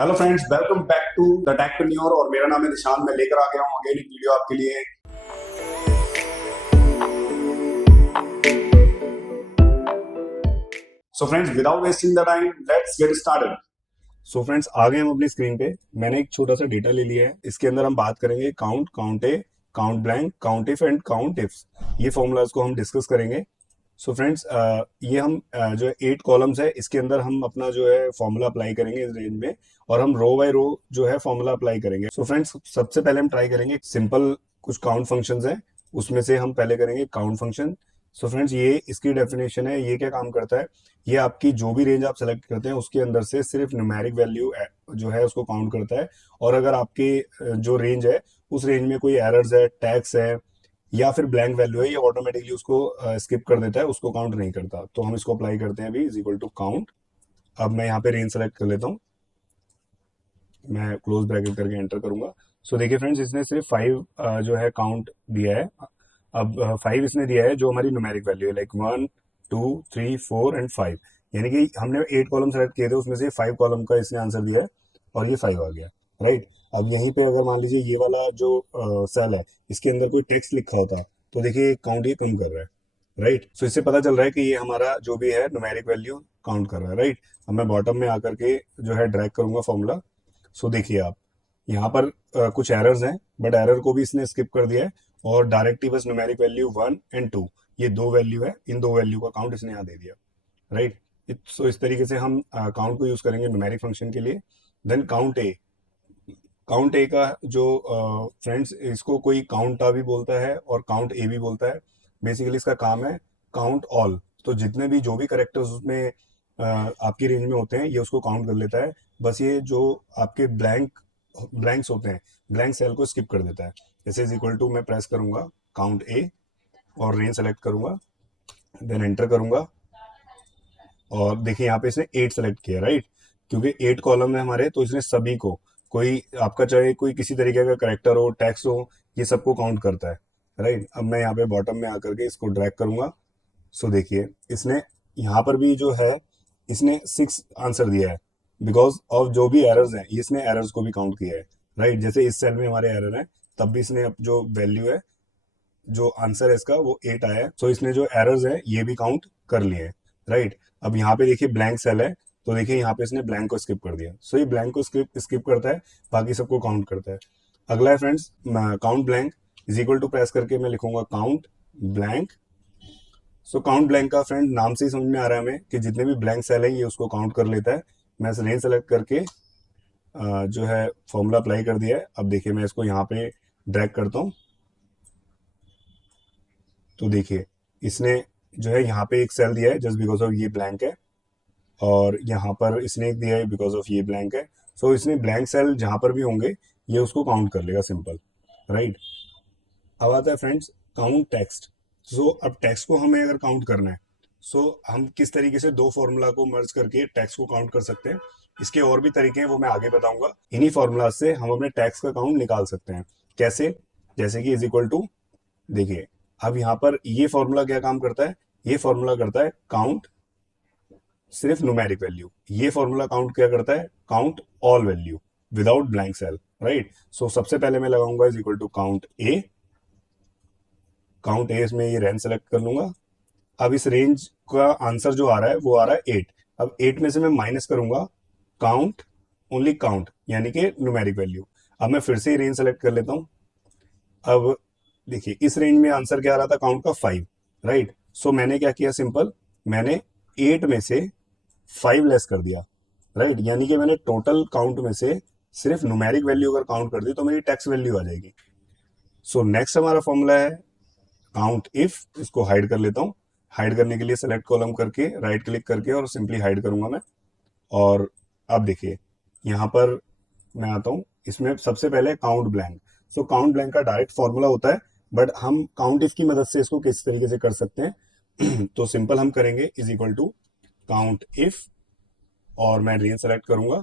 Hello friends, welcome back to the Techpreneur. और मेरा नाम है निशान। मैं लेकर आ गया हूँ अगेन एक वीडियो आपके लिए। So friends, without wasting the time, let's get started. So friends, आ गए हम अपनी स्क्रीन पे। मैंने एक छोटा सा डेटा ले लिया है। इसके अंदर हम बात करेंगे count, count A, count blank, count if and count ifs. ये फॉर्मूलाज को हम डिस्कस करेंगे। सो फ्रेंड्स, ये हम जो है 8 कॉलम्स है, इसके अंदर हम अपना जो है फॉर्मूला अप्लाई करेंगे इस रेंज में। और हम रो बाय रो जो है फॉर्मूला अप्लाई करेंगे। सो फ्रेंड्स, सबसे पहले हम ट्राई करेंगे सिंपल कुछ काउंट फंक्शंस हैं, उसमें से हम पहले करेंगे काउंट फंक्शन। सो फ्रेंड्स, ये इसकी डेफिनेशन है। ये क्या काम करता है, ये आपकी जो भी रेंज आप सेलेक्ट करते हैं उसके अंदर से सिर्फ न्यूमेरिक वैल्यू जो है उसको काउंट करता है। और अगर आपके जो रेंज है उस रेंज में कोई एरर्स है, टैग्स है या फिर ब्लैंक वैल्यू है, ये ऑटोमेटिकली उसको स्किप कर देता है, उसको काउंट नहीं करता। तो हम इसको अप्लाई करते हैं अभी इज इक्वल टू काउंट। अब मैं यहाँ पे रेंज सेलेक्ट कर लेता हूँ, मैं क्लोज ब्रैकेट करके एंटर करूंगा। सो देखिए फ्रेंड्स, इसने सिर्फ 5 जो है काउंट दिया है। अब 5 इसने दिया है जो हमारी न्यूमेरिक वैल्यू है, लाइक 1 2 3 4 एंड 5। यानी कि हमने 8 कॉलम सेलेक्ट किए थे, उसमें से 5 कॉलम का इसने आंसर दिया है और ये 5 आ गया। राइट। अब यहीं पे अगर मान लीजिए ये वाला जो सेल है, इसके अंदर कोई टेक्स्ट लिखा होता तो देखिए काउंट ये कम कर रहा है। राइट। सो इससे पता चल रहा है कि ये हमारा जो भी है न्यूमेरिक वैल्यू काउंट कर रहा है। राइट। अब मैं बॉटम में आकर के जो है ड्रैग करूंगा फॉर्मूला। सो देखिए आप, यहाँ पर कुछ एरर्स हैं, बट एरर को भी इसने स्किप कर दिया है। और डायरेक्टली बस न्यूमेरिक वैल्यू 1 एंड 2, ये दो वैल्यू है, इन दो वैल्यू का काउंट इसने यहाँ दे दिया। राइट। सो इस तरीके से हम काउंट को यूज करेंगे न्यूमेरिक फंक्शन के लिए। Then count A. काउंट ए का जो फ्रेंड्स, इसको कोई काउंटा भी बोलता है और काउंट ए भी बोलता है। बेसिकली इसका काम है काउंट ऑल। तो जितने भी जो भी करेक्टर्स उसमें आपकी रेंज में होते हैं, ये उसको काउंट कर लेता है। बस ये जो आपके ब्लैंक्स होते हैं, ब्लैंक सेल को स्किप कर देता है। जैसे इज इक्वल टू मैं प्रेस करूंगा काउंट ए और रेंज सेलेक्ट करूंगा, देन एंटर करूंगा। और देखिए यहाँ पे इसने 8 सेलेक्ट किया। राइट। क्योंकि 8 कॉलम है हमारे, तो इसने सभी को, कोई आपका चाहे कोई किसी तरीके का करेक्टर हो, टेक्स्ट हो, ये सबको काउंट करता है। राइट। अब मैं यहाँ पे बॉटम में आकर के इसको ड्रैग करूंगा। सो देखिए, इसने यहाँ पर भी जो है इसने 6 आंसर दिया है। बिकॉज ऑफ जो भी एरर्स हैं, इसने एरर्स को भी काउंट किया है। राइट। जैसे इस सेल में हमारे एरर है, तब भी इसने अब जो वैल्यू है, जो आंसर है इसका वो 8 आया है। सो इसने जो एरर्स है ये भी काउंट कर लिए हैं। राइट। अब यहाँ पे देखिए ब्लैंक सेल है, तो देखिए यहाँ पे इसने ब्लैंक को स्किप कर दिया। सो ये ब्लैंक को स्किप करता है, बाकी सबको काउंट करता है। अगला है friends count blank. Is equal to press करके मैं लिखूंगा count blank. So count blank का फ्रेंड नाम से ही समझ में आ रहा है हमें कि जितने भी ब्लैंक सेल है ये उसको काउंट कर लेता है। मैं रेंज सेलेक्ट करके जो है फॉर्मूला अप्लाई कर दिया है। अब देखिए मैं इसको यहाँ पे ड्रैग करता हूँ, तो देखिए इसने जो है यहाँ पे एक सेल दिया है जस्ट बिकॉज ऑफ ये ब्लैंक है, और यहाँ पर इसने एक दिया है बिकॉज ऑफ ये ब्लैंक है। सो इसने ब्लैंक सेल जहाँ पर भी होंगे ये उसको काउंट कर लेगा, सिंपल। राइट। अब आता है फ्रेंड्स काउंट टेक्स्ट। सो अब टेक्स्ट को हमें अगर काउंट करना है, सो हम किस तरीके से दो फॉर्मूला को मर्ज करके टैक्स को काउंट कर सकते हैं। इसके और भी तरीके हैं, वो मैं आगे बताऊंगा। इन्हीं फॉर्मूला से हम अपने टैक्स का काउंट निकाल सकते हैं। कैसे? जैसे कि इज इक्वल टू, देखिए अब यहाँ पर ये फॉर्मूला क्या काम करता है, ये फॉर्मूला करता है काउंट सिर्फ न्यूमेरिक वैल्यू। ये फॉर्मूला काउंट क्या करता है, count all value without blank cell. Right. So सबसे पहले मैं लगाऊंगा is equal to count A. Count A में ये रेंज सेलेक्ट कर लूंगा। अब इस रेंज का आंसर जो आ रहा है वो आ रहा है 8। अब 8 में से मैं माइनस करूंगा काउंट, ओनली काउंट, यानी कि न्यूमेरिक वैल्यू। अब मैं फिर से रेंज सेलेक्ट कर लेता हूं। अब देखिए इस रेंज में आंसर क्या आ रहा था, काउंट का 5। राइट। सो मैंने क्या किया, सिंपल, मैंने 8 में से 5 लेस कर दिया। राइट। यानी कि मैंने टोटल काउंट में से सिर्फ न्यूमेरिक वैल्यू अगर काउंट कर दी तो मेरी टैक्स वैल्यू आ जाएगी। सो नेक्स्ट हमारा फॉर्मूला है काउंट इफ। इसको हाइड कर लेता हूँ। हाइड करने के लिए सेलेक्ट कॉलम करके राइट क्लिक करके और सिंपली हाइड करूंगा मैं। और अब देखिए यहाँ पर मैं आता हूँ, इसमें सबसे पहले count blank. So count blank का डायरेक्ट फॉर्मूला होता है, बट हम काउंट इफ की मदद से इसको किस तरीके से कर सकते हैं तो सिंपल हम करेंगे is equal to count if, और मैं रेंज सेलेक्ट करूंगा।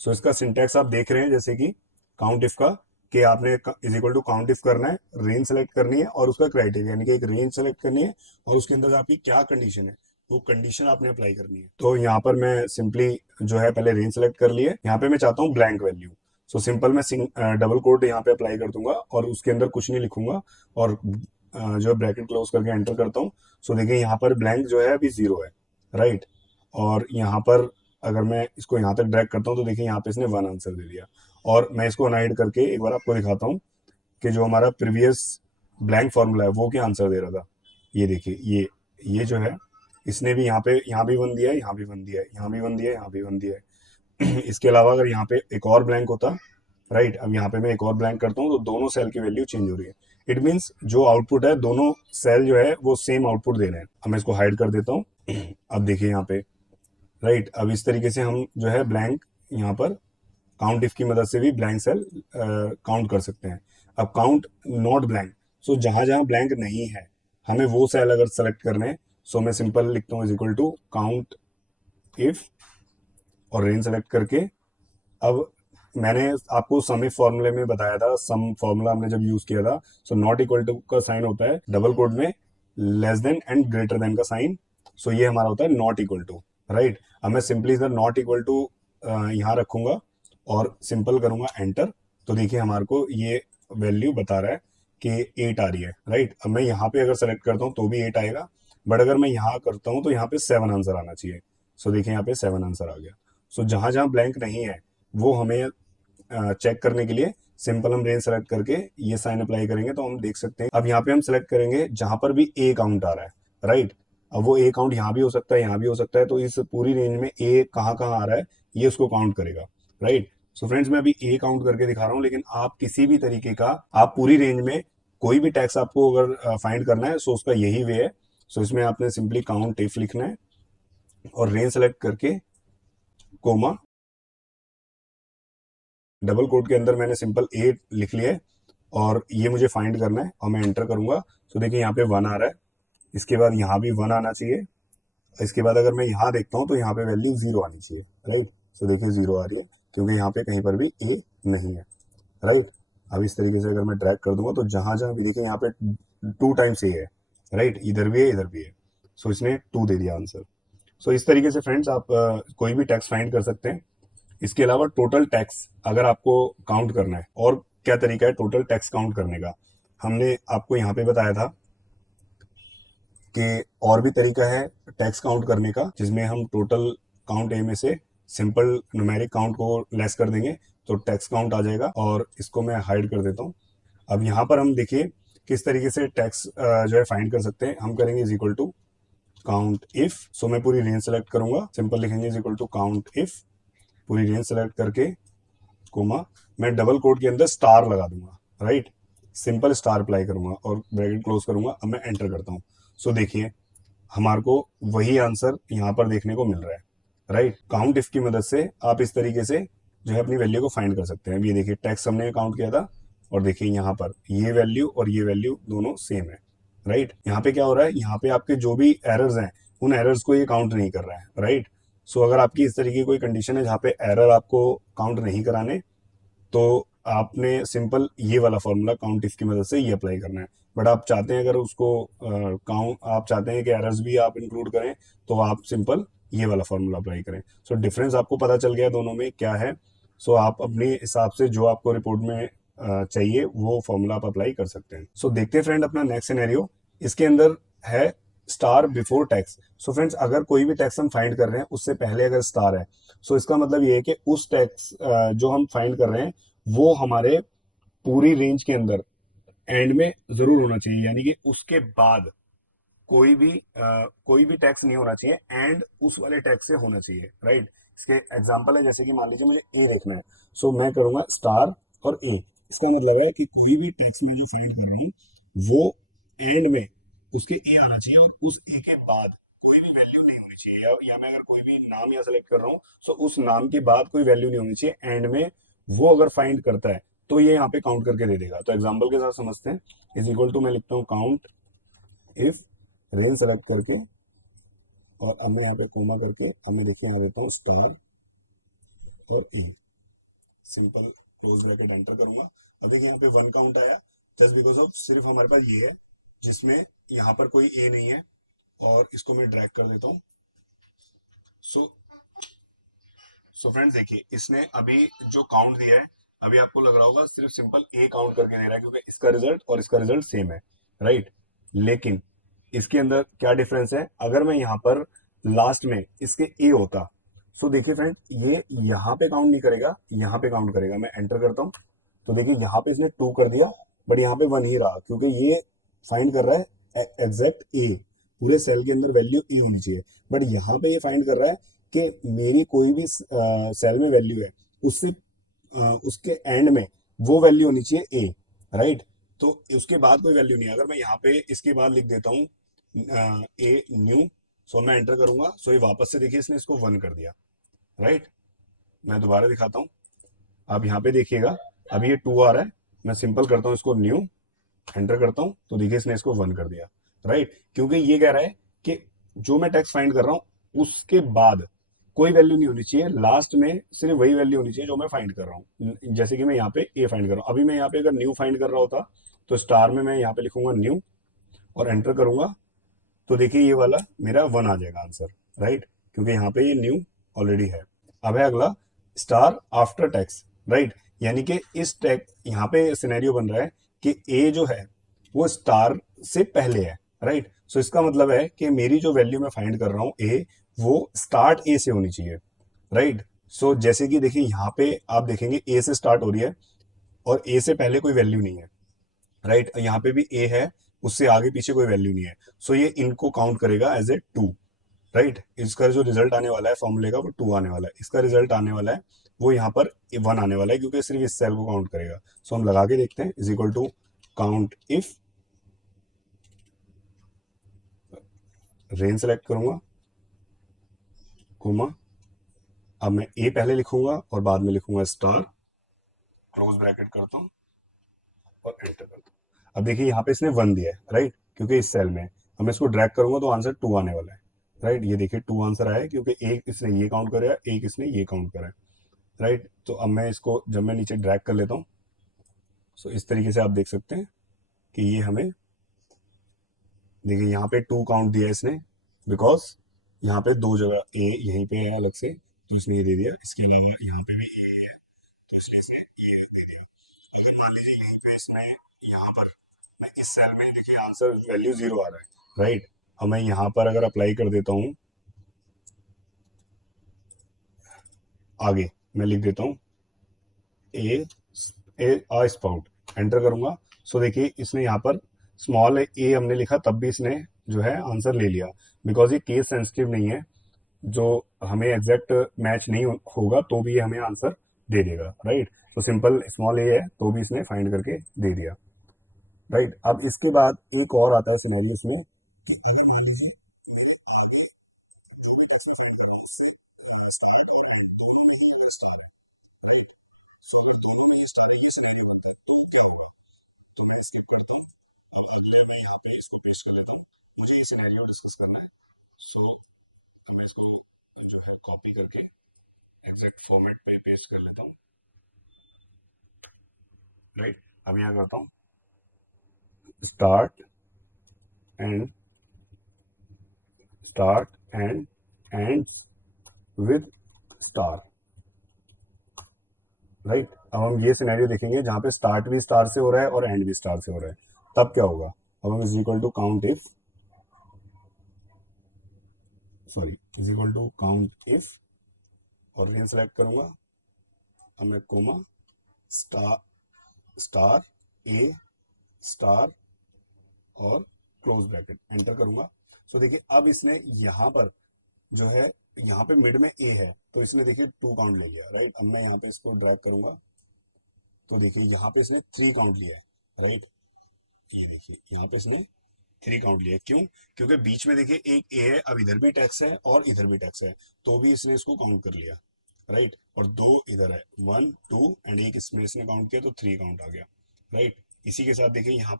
सो इसका सिंटैक्स आप देख रहे हैं, जैसे कि काउंट इफ का, कि आपने is equal to count if करना है, रेंज सेलेक्ट करनी है और उसका क्राइटेरिया, यानी कि एक रेंज सेलेक्ट करनी है और उसके अंदर आपकी क्या कंडीशन है, वो कंडीशन आपने अप्लाई करनी है। तो यहाँ पर मैं सिंपली जो है पहले रेंज सेलेक्ट कर लिए, यहाँ पे मैं चाहता हूँ ब्लैंक वैल्यू। सो सिंपल मैं डबल कोट यहाँ पे अप्लाई कर दूंगा और उसके अंदर कुछ नहीं लिखूंगा, और जो है ब्रैकेट क्लोज करके एंटर करता हूँ। सो देखिए यहाँ पर ब्लैंक जो है अभी 0 है, राइट। और यहाँ पर अगर मैं इसको यहाँ तक ड्रैग करता हूँ तो देखिए यहाँ पे इसने 1 आंसर दे दिया। और मैं इसको अनहाइड करके एक बार आपको दिखाता हूँ कि जो हमारा प्रीवियस ब्लैंक फॉर्मूला है वो क्या आंसर दे रहा था। ये देखिए, ये जो है इसने भी यहाँ भी 1 दिया है, यहाँ भी 1 दिया है, यहाँ भी 1 दिया है, यहाँ भी 1 दिया है। इसके अलावा अगर यहाँ पे एक और ब्लैंक होता, राइट, अब यहाँ पे मैं एक और ब्लैंक करता हूँ तो दोनों सेल की वैल्यू चेंज हो रही है। इट मीन्स जो आउटपुट है दोनों सेल जो है वो सेम आउटपुट दे रहे हैं। अब मैं इसको हाइड कर देता हूँ। अब देखिए यहाँ पे, राइट, अब इस तरीके से हम जो है ब्लैंक यहाँ पर काउंट इफ की मदद से भी ब्लैंक सेल काउंट कर सकते हैं। अब काउंट नॉट ब्लैंक, सो जहां जहां ब्लैंक नहीं है हमें वो सेल अगर सेलेक्ट करने हैं, सो मैं सिंपल लिखता हूँ is equal to count if और रेंज सेलेक्ट करके। अब मैंने आपको सम इफ फॉर्मूले में बताया था, सम फॉर्मूला हमने जब यूज किया था, सो नॉट इक्वल टू का साइन होता है डबल कोड में less then and greater than का साइन। सो ये हमारा होता है नॉट इक्वल टू, राइट। अब मैं सिंपली इधर नॉट इक्वल टू यहाँ रखूंगा और सिंपल करूंगा एंटर। तो देखिए हमारे को ये वैल्यू बता रहा है कि 8 आ रही है, राइट। अब मैं यहाँ पे अगर सेलेक्ट करता हूँ तो भी 8 आएगा, बट अगर मैं यहाँ करता हूँ तो यहाँ पे 7 आंसर आना चाहिए। सो देखिए यहाँ पे 7 आंसर आ गया। सो जहां जहां ब्लैंक नहीं है वो हमें चेक करने के लिए सिंपल हम रेंज सेलेक्ट करके ये साइन अप्लाई करेंगे तो हम देख सकते हैं। अब यहाँ पे हम सेलेक्ट करेंगे जहां पर भी ए काउंट आ रहा है, राइट। अब वो ए काउंट यहाँ भी हो सकता है, यहाँ भी हो सकता है, तो इस पूरी रेंज में ए कहाँ कहाँ आ रहा है ये उसको काउंट करेगा, राइट। सो फ्रेंड्स मैं अभी ए काउंट करके दिखा रहा हूँ, लेकिन आप किसी भी तरीके का, आप पूरी रेंज में कोई भी टैक्स आपको अगर फाइंड करना है, सो उसका यही वे है। सो इसमें आपने सिंपली काउंट इफ लिखना है और रेंज सेलेक्ट करके कोमा डबल कोट के अंदर मैंने सिंपल ए लिख लिया है और ये मुझे फाइंड करना है और मैं एंटर करूंगा। तो देखिए यहाँ पे 1 आ रहा है, इसके बाद यहाँ भी 1 आना चाहिए, इसके बाद अगर मैं यहाँ देखता हूँ तो यहाँ पे वैल्यू 0 आनी चाहिए, राइट। तो देखिए 0 आ रही है क्योंकि यहाँ पे कहीं पर भी ए नहीं है, राइट। अब इस तरीके से अगर मैं ड्रैग कर दूंगा तो जहां जहां भी देखिए यहाँ पे 2 टाइम्स ए है, राइट, इधर भी है इधर भी है। सो इसने 2 दे दिया आंसर। सो इस तरीके से फ्रेंड्स आप कोई भी टैक्स फाइंड कर सकते हैं। इसके अलावा टोटल टैक्स अगर आपको काउंट करना है, और क्या तरीका है टोटल टैक्स काउंट करने का, हमने आपको यहाँ पे बताया था कि और भी तरीका है टैक्स काउंट करने का, जिसमें हम टोटल काउंट ए में से सिंपल न्यूमेरिक काउंट को लेस कर देंगे तो टैक्स काउंट आ जाएगा। और इसको मैं हाइड कर देता हूँ। अब यहाँ पर हम देखिए किस तरीके से टैक्स जो है फाइंड कर सकते हैं। हम करेंगे is equal to count if. So मैं पूरी रेंज सेलेक्ट करूंगा, सिंपल लिखेंगे is equal to count if, पूरी रेंज सेलेक्ट करके कोमा, मैं डबल कोट के अंदर स्टार लगा दूंगा, राइट, सिंपल स्टार अप्लाई करूंगा और ब्रैकेट क्लोज करूंगा। अब मैं एंटर करता हूँ। सो देखिए हमारे को वही आंसर यहाँ पर देखने को मिल रहा है, राइट। काउंट इफ की मदद से आप इस तरीके से जो है अपनी वैल्यू को फाइंड कर सकते हैं। अब ये देखिए टैक्स हमने काउंट किया था और देखिए यहाँ पर ये वैल्यू और ये वैल्यू दोनों सेम है, राइट। यहाँ पे क्या हो रहा है, यहाँ पे आपके जो भी एरर्स हैं उन एरर्स को ये काउंट नहीं कर रहा है, राइट। सो अगर आपकी इस तरीके की कोई कंडीशन है जहाँ पे एरर आपको काउंट नहीं कराने, तो आपने सिंपल ये वाला फॉर्मूला काउंट इफ की मदद से ये अप्लाई करना है। बट आप चाहते हैं अगर उसको काउंट, आप चाहते हैं कि एरर्स भी आप इंक्लूड करें, तो आप सिंपल ये वाला फॉर्मूला अप्लाई करें। सो डिफरेंस आपको पता चल गया दोनों में क्या है। सो आप अपने हिसाब से जो आपको रिपोर्ट में चाहिए वो फॉर्मूला आप अप्लाई कर सकते हैं। सो देखते हैं फ्रेंड अपना नेक्स्ट सिनेरियो। इसके अंदर है star before tax. So friends अगर कोई भी टैक्स हम फाइंड कर रहे हैं उससे पहले अगर स्टार है, सो इसका मतलब ये है कि उस टैक्स जो हम फाइंड कर रहे हैं वो हमारे पूरी रेंज के अंदर एंड में जरूर होना चाहिए, यानी कि उसके बाद कोई भी टैक्स नहीं होना चाहिए, एंड उस वाले टैक्स से होना चाहिए, राइट। इसके एग्जांपल है जैसे कि मान लीजिए मुझे ए देखना है, सो मैं करूंगा स्टार और ए। इसका मतलब है कि कोई भी टैक्स में जो फाइंड कर रहा हूँ वो एंड में उसके ए आना चाहिए और उस ए के बाद कोई भी वैल्यू नहीं होनी चाहिए। या मैं अगर कोई भी नाम या सेलेक्ट कर रहा हूँ, सो उस नाम के बाद कोई वैल्यू नहीं होनी चाहिए एंड में। वो अगर फाइंड करता है तो ये यहाँ पे काउंट करके दे देगा। तो एग्जाम्पल के साथ समझते हैं। इज इक्वल टू मैं लिखता हूँ काउंट इफ, रेंज सेलेक्ट करके और अब मैं यहाँ पे कोमा करके अब मैं देखिए यहाँ देता हूँ स्टार और ए, सिंपल क्लोज ब्रैकेट एंटर करूंगा। अब देखिए यहाँ पे 1 काउंट आया, जस्ट बिकॉज ऑफ सिर्फ हमारे पास ये है जिसमें यहाँ पर कोई ए नहीं है, और इसको मैं ड्रैग कर देता हूँ। सो सो फ्रेंड्स देखिए, इसने अभी जो काउंट दिया है, अभी आपको लग रहा होगा सिर्फ सिंपल ए काउंट करके दे रहा है, क्योंकि इसका रिजल्ट और इसका रिजल्ट सेम है, राइट। लेकिन इसके अंदर क्या डिफरेंस है, अगर मैं यहाँ पर लास्ट में इसके ए होता, सो देखिए फ्रेंड, ये यहाँ पे काउंट नहीं करेगा, यहाँ पे काउंट करेगा। मैं एंटर करता हूँ, तो देखिए यहाँ पे इसने 2 कर दिया, बट यहाँ पे 1 ही रहा, क्योंकि ये फाइंड कर रहा है एग्जैक्ट ए, पूरे सेल के अंदर वैल्यू ए होनी चाहिए। बट यहाँ पे ये फाइंड कर रहा है कि मेरी कोई भी सेल में वैल्यू है, उससे उसके एंड में वो वैल्यू होनी चाहिए ए, राइट। तो उसके बाद कोई वैल्यू नहीं है। अगर मैं यहाँ पे इसके बाद लिख देता हूँ ए न्यू, सो मैं एंटर करूंगा, सो ये वापस से देखिए इसने इसको 1 कर दिया, राइट। मैं दोबारा दिखाता हूँ, आप यहाँ पे देखिएगा, अभी ये 2 आ रहा है। मैं सिंपल करता हूँ इसको न्यू, एंटर करता हूँ, तो देखिए इसने इसको 1 कर दिया, राइट। क्योंकि ये कह रहा है कि जो मैं टेक्स्ट फाइंड कर रहा हूँ उसके बाद कोई वैल्यू नहीं होनी चाहिए, लास्ट में सिर्फ वही वैल्यू होनी चाहिए जो मैं फाइंड कर रहा हूँ। जैसे कि मैं यहाँ पे ए फाइंड कर रहा हूँ, अभी मैं यहाँ पे अगर न्यू फाइंड कर रहा होता, तो स्टार में मैं यहाँ पे लिखूंगा न्यू और एंटर करूंगा, तो देखिए ये वाला मेरा 1 आ जाएगा आंसर, राइट। क्योंकि यहाँ पे ये न्यू ऑलरेडी है। अब है अगला स्टार आफ्टर टैक्स, राइट। यानी कि इस टैग यहाँ पे सिनेरियो बन रहा है कि ए जो है वो स्टार से पहले है, राइट। सो इसका मतलब है कि मेरी जो वैल्यू मैं फाइंड कर रहा हूँ ए, वो स्टार्ट ए से होनी चाहिए, राइट। सो जैसे कि देखिए यहाँ पे आप देखेंगे ए से स्टार्ट हो रही है और ए से पहले कोई वैल्यू नहीं है, राइट। यहाँ पे भी ए है, उससे आगे पीछे कोई वैल्यू नहीं है। सो ये इनको काउंट करेगा एज ए 2, राइट। इसका जो रिजल्ट आने वाला है फॉर्मूले का, वो 2 आने वाला है। इसका रिजल्ट आने वाला है वो यहाँ पर 1 आने वाला है, क्योंकि सिर्फ इस सेल को काउंट करेगा। सो हम लगा के देखते हैं, is equal to count if, range select करूंगा, कोमा, अब मैं ए पहले लिखूंगा और बाद में लिखूंगा स्टार, क्लोज ब्रैकेट करता हूँ और एंटर करता हूँ। अब देखिए यहाँ पे इसने 1 दिया है, राइट, क्योंकि इस सेल में। अब मैं इसको ड्रैग करूंगा तो आंसर 2 आने वाला है, राइट। ये देखिए 2 आंसर आया है, क्योंकि एक इसने ये काउंट करा है, एक इसने ये काउंट करा है, राइट। तो अब मैं इसको जब मैं नीचे ड्रैग कर लेता हूँ, सो इस तरीके से आप देख सकते हैं कि ये हमें, देखिए यहाँ पे 2 काउंट दिया है इसने, बिकॉज यहाँ पे 2 जगह ए यहीं पे है अलग से, तो इसने ये दे दिया। इसके अलावा यहाँ पे भी ए है, तो इसलिए इसने ये दे दिया। अगर मान लीजिए यहीं पे इसने, यहाँ पर मैं इस सेल में देखिए आंसर वैल्यू 0 आ रहा है, राइट। अब मैं यहाँ पर अगर अप्लाई कर देता हूँ, आगे मैं लिख देता हूँ ए ए आ स्पाउट, एंटर करूंगा। सो देखिए इसने यहाँ पर स्मॉल ए हमने लिखा, तब भी इसने जो है आंसर ले लिया, बिकॉज ये केस सेंसिटिव नहीं है। जो हमें एग्जैक्ट मैच नहीं होगा तो भी ये हमें आंसर दे देगा, राइट। तो सिंपल स्मॉल ए है तो भी इसने फाइंड करके दे दिया, राइट। अब इसके बाद एक और आता है सिनेरियो इसमें, मुझे ये सिनेरियो डिस्कस करना है। सो मैं इसको जो है कॉपी करके एग्जैक्ट फॉर्मेट पे पेस्ट कर लेता हूँ, राइट। अब यहाँ करता हूँ start and start and ends with star, right. अब हम ये सिनेरियो देखेंगे जहाँ पे स्टार्ट भी स्टार से हो रहा है और एंड भी स्टार से हो रहा है, तब क्या होगा। अब हम is equal to count if, sorry, is equal to count if और रेंज सेलेक्ट करूंगा। अब मैं comma star star A star और क्लोज ब्रैकेट एंटर करूंगा। सो देखिए अब इसने यहाँ पर जो है, यहाँ पे मिड में ए है, तो इसने देखिए 2 काउंट ले लिया, राइट। अब मैं यहाँ पे इसको ड्रैग करूंगा, तो देखिए यहाँ पे इसने 3 काउंट लिया, राइट। ये देखिए यहाँ पे इसने 3 काउंट लिया, क्यों, क्योंकि बीच में देखिए एक ए है, अब इधर भी टैक्स है और इधर भी टैक्स है, तो भी इसने इसको काउंट कर लिया, राइट। और 2 इधर है, 1 2, एंड एक इसमें इसने काउंट किया, तो 3 काउंट आ गया, राइट। इसी के साथ देखिए यहाँ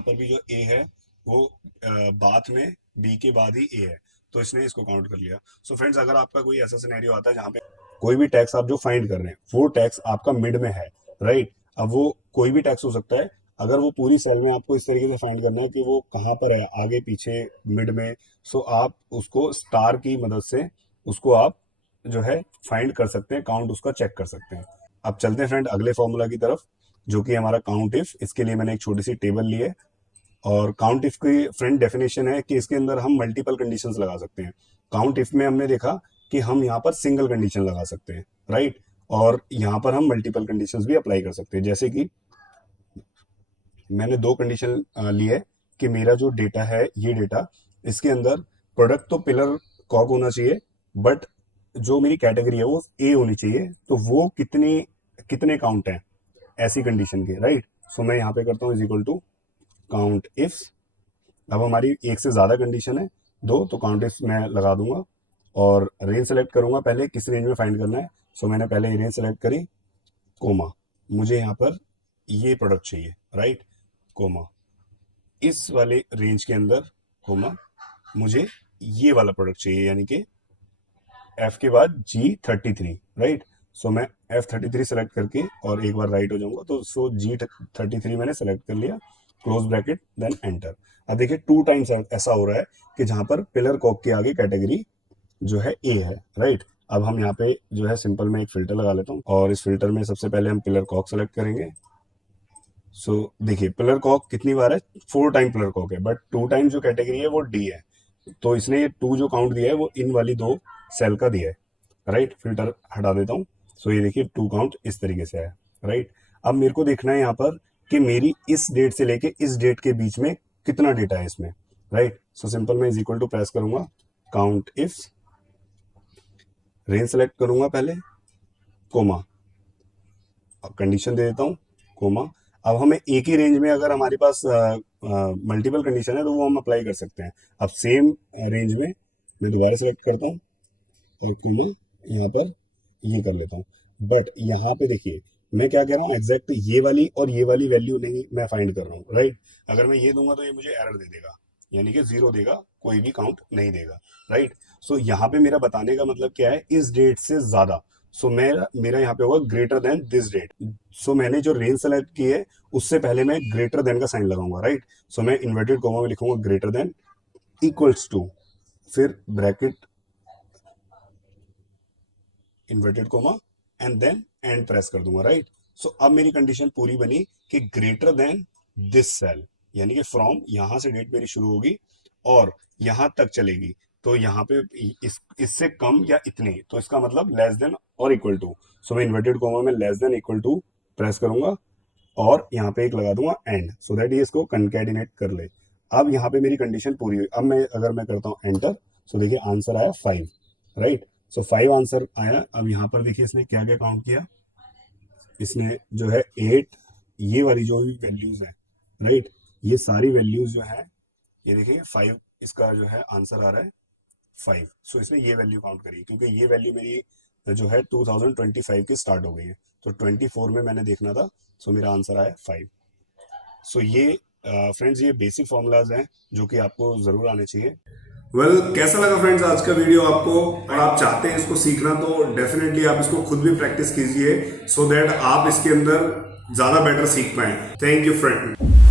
पर भी जो ए है वो बात में बी के बाद ही ए है, तो इसने इसको काउंट कर लिया। सो फ्रेंड्स, अगर आपका कोई ऐसा सिनेरियो आता है जहाँ पे कोई भी टैक्स आप जो फाइंड कर रहे हैं वो टैक्स आपका मिड में है, राइट। अब वो कोई भी टैक्स हो सकता है, अगर वो पूरी सेल में आपको इस तरीके से फाइंड करना है कि वो कहाँ पर है, आगे पीछे मिड में, सो आप उसको स्टार की मदद से उसको आप जो है फाइंड कर सकते हैं, काउंट उसका चेक कर सकते हैं। अब चलते हैं फ्रेंड अगले फॉर्मूला की तरफ, जो कि हमारा काउंट इफ। इसके लिए मैंने एक छोटी सी टेबल ली है, और काउंट इफ की फ्रेंड डेफिनेशन है कि इसके अंदर हम मल्टीपल कंडीशंस लगा सकते हैं। काउंट इफ में हमने देखा कि हम यहाँ पर सिंगल कंडीशन लगा सकते हैं, राइट, और यहाँ पर हम मल्टीपल कंडीशंस भी अप्लाई कर सकते हैं। जैसे कि मैंने दो कंडीशन ली है कि मेरा जो डेटा है, ये डेटा, इसके अंदर प्रोडक्ट तो पिलर कॉक होना चाहिए, बट जो मेरी कैटेगरी है वो ए होनी चाहिए। तो वो कितने कितने काउंट हैं ऐसी कंडीशन के, राइट। सो मैं यहाँ पे करता हूँ is equal to count if. अब हमारी एक से ज़्यादा कंडीशन है, दो, तो काउंट इफ मैं लगा दूंगा और रेंज सेलेक्ट करूंगा पहले किस रेंज में फाइंड करना है। सो मैंने पहले रेंज सेलेक्ट करी, कोमा, मुझे यहाँ पर ये प्रोडक्ट चाहिए, राइट, कोमा, इस वाले रेंज के अंदर, कोमा, मुझे ये वाला प्रोडक्ट चाहिए, यानी कि एफ के बाद G33, राइट। सो मैं F33 सेलेक्ट करके और एक बार राइट हो जाऊंगा, तो सो G33 मैंने सेलेक्ट कर लिया, क्लोज ब्रैकेट, देन एंटर। अब देखिए 2 टाइम्स ऐसा हो रहा है कि जहां पर पिलर कॉक के आगे कैटेगरी जो है ए है, राइट। अब हम यहाँ पे जो है सिंपल में एक फिल्टर लगा लेता हूँ, और इस फिल्टर में सबसे पहले हम पिलर कॉक सेलेक्ट करेंगे। सो देखिए पिलर कॉक कितनी बार है, 4 टाइम पिलर कॉक है, बट 2 टाइम जो कैटेगरी है वो डी है। तो इसने ये 2 जो काउंट दिया है वो इन वाली 2 सेल का दिया है, राइट। फिल्टर हटा देता हूँ। सो ये देखिए 2 काउंट इस तरीके से है, राइट। अब मेरे को देखना है यहाँ पर कि मेरी इस डेट से लेके इस डेट के बीच में कितना डेटा है इसमें, राइट। सो सिंपल मैं इज इक्वल टू प्रेस करूंगा, काउंट इफ, रेंज सेलेक्ट करूंगा पहले, कोमा, अब कंडीशन दे देता हूँ, कोमा। अब हमें एक ही रेंज में अगर हमारे पास मल्टीपल कंडीशन है तो वो हम अप्लाई कर सकते हैं। अब सेम रेंज में मैं दोबारा सेलेक्ट करता हूँ और कोमा यहाँ पर ये कर लेता हूँ। बट यहाँ पे देखिए मैं क्या कह रहा हूँ, एग्जैक्ट ये वाली और ये वाली वैल्यू नहीं मैं फाइंड कर रहा हूँ, राइट। अगर मैं ये दूंगा तो ये मुझे एरर दे देगा, यानी कि 0 देगा, कोई भी काउंट नहीं देगा, राइट। सो यहाँ पे मेरा बताने का मतलब क्या है, इस डेट से ज्यादा। सो मेरा मेरा यहाँ पे होगा greater than this date. So मैंने जो रेंज सेलेक्ट की है उससे पहले मैं ग्रेटर देन का साइन लगाऊंगा, राइट। सो मैं इन्वर्टेड कोमा में लिखूंगा ग्रेटर देन, इक्वल्स टू, फिर bracket, inverted comma, and then end press कर दूंगा, राइट। सो अब मेरी कंडीशन पूरी बनी कि ग्रेटर देन दिस सेल, यानी कि फ्रॉम यहां से डेट मेरी शुरू होगी और यहां तक चलेगी। तो यहाँ पे इससे कम या इतने, तो इसका मतलब लेस देन और इक्वल टू। सो मैं इन्वर्टेड कोमा में less than equal to press करूंगा और यहाँ पे एक लगा दूंगा एंड, सो दैट ये इसको कंकैटिनेट कर ले। अब यहाँ पे मेरी कंडीशन पूरी हुई। अब मैं अगर मैं करता हूँ एंटर, सो देखिए आंसर आया 5, राइट। सो 5 आंसर आया। अब यहाँ पर देखिए इसने क्या क्या काउंट किया, इसने जो है 8, ये वाली जो भी वैल्यूज है, राइट, ये सारी वैल्यूज जो है, ये देखिए 5 इसका जो है आंसर आ रहा है 5। सो इसने ये वैल्यू काउंट करी, क्योंकि ये वैल्यू मेरी जो है 2025 की स्टार्ट हो गई है, तो 24 में मैंने देखना था। सो मेरा आंसर आया 5। सो ये फ्रेंड्स ये बेसिक फॉर्मूलाज हैं जो कि आपको जरूर आने चाहिए। कैसा लगा फ्रेंड्स आज का वीडियो आपको, और आप चाहते हैं इसको सीखना तो डेफिनेटली आप इसको खुद भी प्रैक्टिस कीजिए, सो दैट आप इसके अंदर ज्यादा बेटर सीख पाए। Thank you friend.